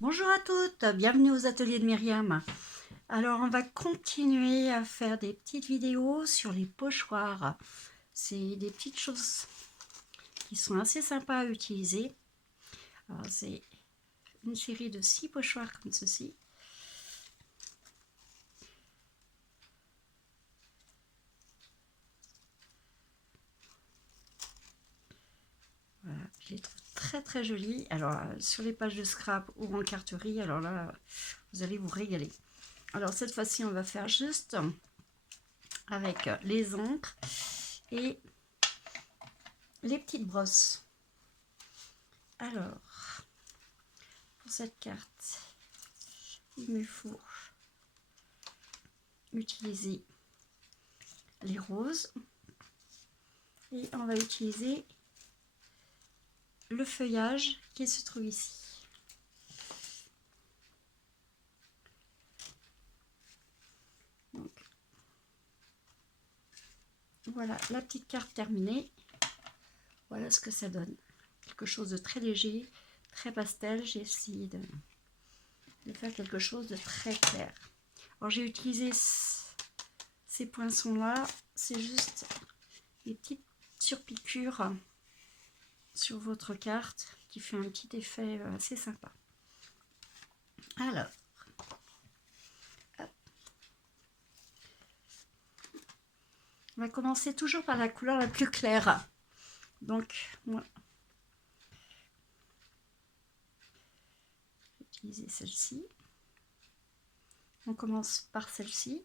Bonjour à toutes, bienvenue aux ateliers de Myriam. Alors on va continuer à faire des petites vidéos sur les pochoirs. C'est des petites choses qui sont assez sympas à utiliser. Alors c'est une série de 6 pochoirs comme ceci. Voilà, je les trouve très jolis. Alors sur les pages de scrap ou en carterie, alors là vous allez vous régaler. Alors cette fois-ci on va faire juste avec les encres et les petites brosses. Alors, pour cette carte, il me faut utiliser les roses et on va utiliser le feuillage qui se trouve ici. Donc, voilà la petite carte terminée. Voilà ce que ça donne. Quelque chose de très léger, très pastel. J'ai essayé de faire quelque chose de très clair. Alors j'ai utilisé ces poinçons là, c'est juste des petites surpiqûres sur votre carte qui fait un petit effet assez sympa. Alors, hop. On va commencer toujours par la couleur la plus claire. Donc, moi, j'ai utilisé celle-ci. On commence par celle-ci.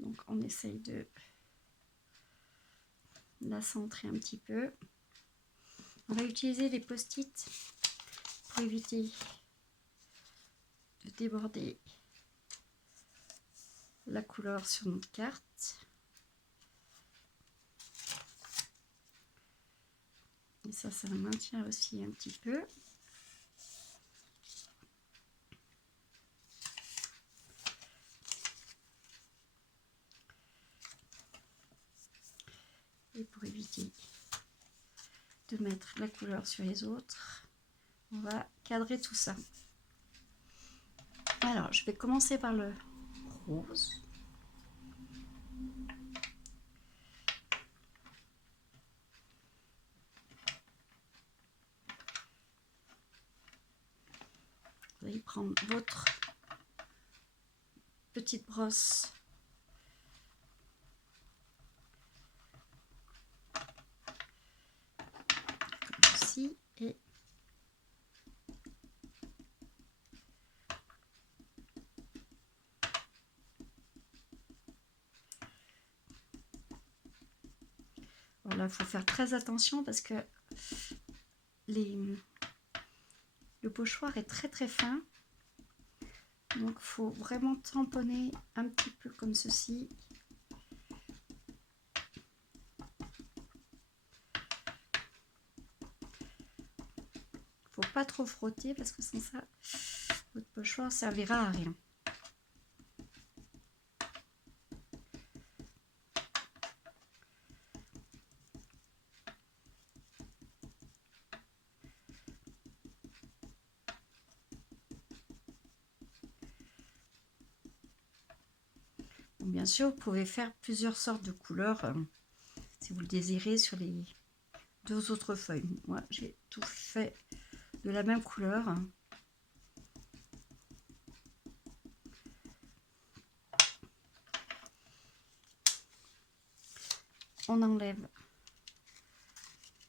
Donc, on essaye de la centrer un petit peu. On va utiliser les post-it pour éviter de déborder la couleur sur notre carte. Et ça la maintient aussi un petit peu. Et pour éviter de mettre la couleur sur les autres, on va cadrer tout ça. Alors, je vais commencer par le rose. Vous allez prendre votre petite brosse comme ceci et voilà, il faut faire très attention parce que le pochoir est très fin. Donc il faut vraiment tamponner un petit peu comme ceci. Faut pas trop frotter parce que sans ça, votre pochoir servira à rien. Donc, bien sûr, vous pouvez faire plusieurs sortes de couleurs si vous le désirez sur les 2 autres feuilles. Moi, j'ai tout fait de la même couleur. On enlève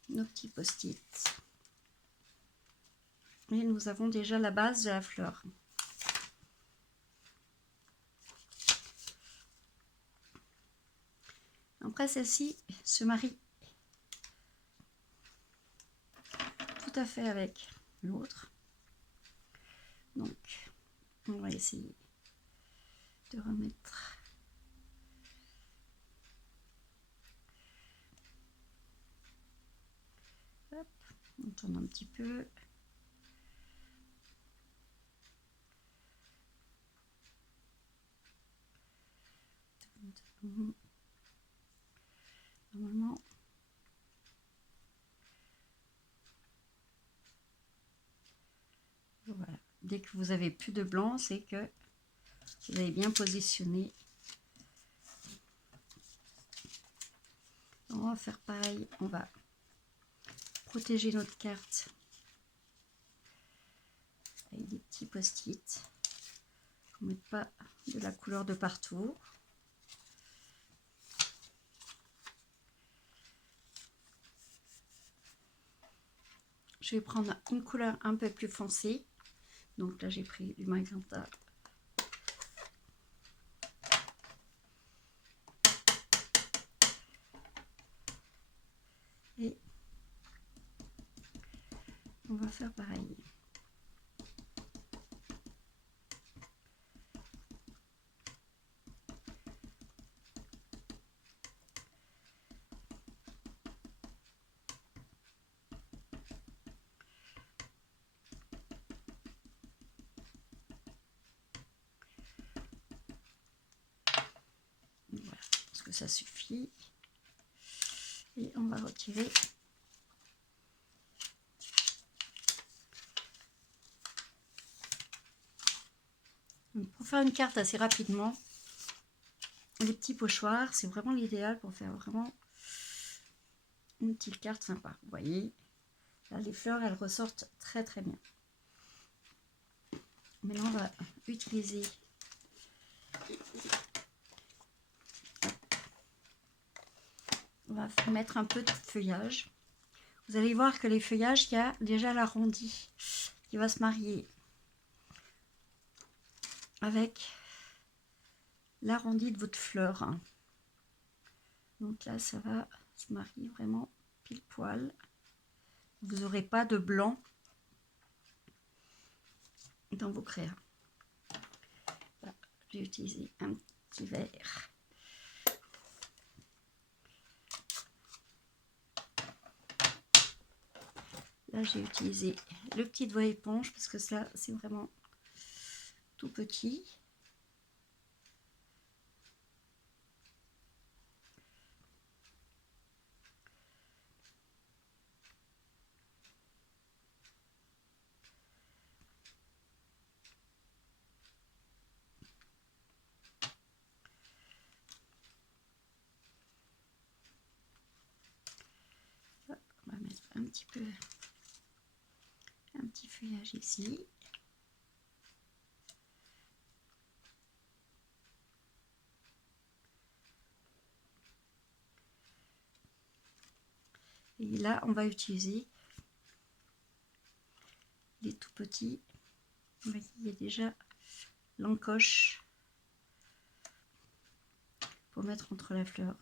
nos petits post-it. Et nous avons déjà la base de la fleur. Après, celle-ci se marie tout à fait avec l'autre. Donc, on va essayer de remettre hop, on tourne un petit peu. Normalement, voilà. Dès que vous avez plus de blanc, c'est que vous avez bien positionné. On va faire pareil, on va protéger notre carte avec des petits post-it. On ne met pas de la couleur de partout. Je vais prendre une couleur un peu plus foncée. Donc là, j'ai pris du magenta. Et on va faire pareil. Voilà, parce que ça suffit. Et on va retirer. Donc, pour faire une carte assez rapidement, les petits pochoirs, c'est vraiment l'idéal pour faire vraiment une petite carte sympa. Vous voyez, là, les fleurs, elles ressortent très très bien. Maintenant, on va utiliser on va mettre un peu de feuillage. Vous allez voir que les feuillages, il y a déjà l'arrondi qui va se marier avec l'arrondi de votre fleur. Donc là, ça va se marier vraiment pile poil. Vous n'aurez pas de blanc dans vos créas. J'ai utilisé un petit verre. Là, j'ai utilisé le petit doigt éponge parce que ça, c'est vraiment tout petit. On va mettre un petit peu, un petit feuillage ici. Et là, on va utiliser les tout petits. Vous voyez, il y a déjà l'encoche pour mettre entre la fleur.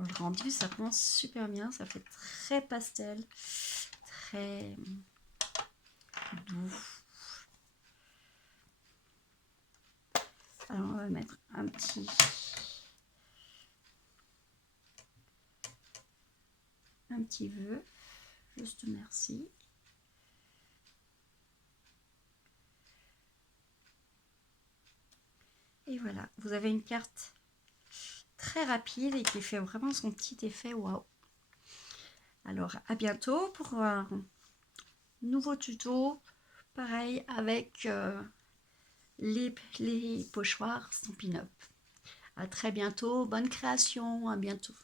Le rendu, ça commence super bien, ça fait très pastel, très doux. Alors on va mettre un petit vœu, juste merci. Et voilà, vous avez une carte très rapide et qui fait vraiment son petit effet waouh. Alors à bientôt pour un nouveau tuto, pareil avec les pochoirs Stampin' Up. À très bientôt, bonne création, à bientôt.